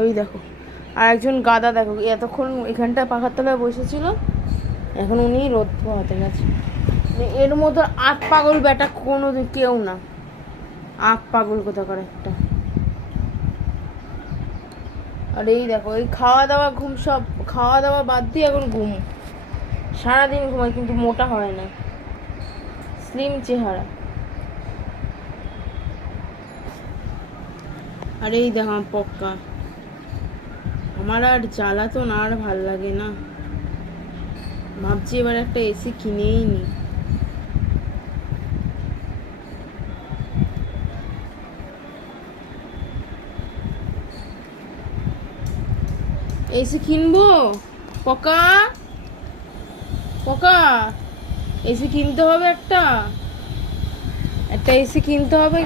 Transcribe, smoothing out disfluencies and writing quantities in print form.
ওই দেখো, আর একজন গাদা দেখো এতক্ষণ এখানটায় পাখার তলায় বসেছিল, এখন উনি রোদ পোহাতে গেছে। এর মতো আট পাগল বেটা কোনো কেউ না, আট পাগল কোথাকার একটা। আর এই দেখো, এই খাওয়া দাওয়া ঘুম, সব খাওয়া দাওয়া বাদ দিয়ে এখন ঘুম, সারাদিন ঘুমায় কিন্তু মোটা হয় না, স্লিম চেহারা। আর এই দেখো আমার পক্কা, আমার আর জ্বালাতন আর ভাল লাগে না, ভাবছি এবার একটা এসি কিনেই নি। এসি কিনবো পকা, পকা এসি কিনতে হবে, একটা এসি কিনতে হবে।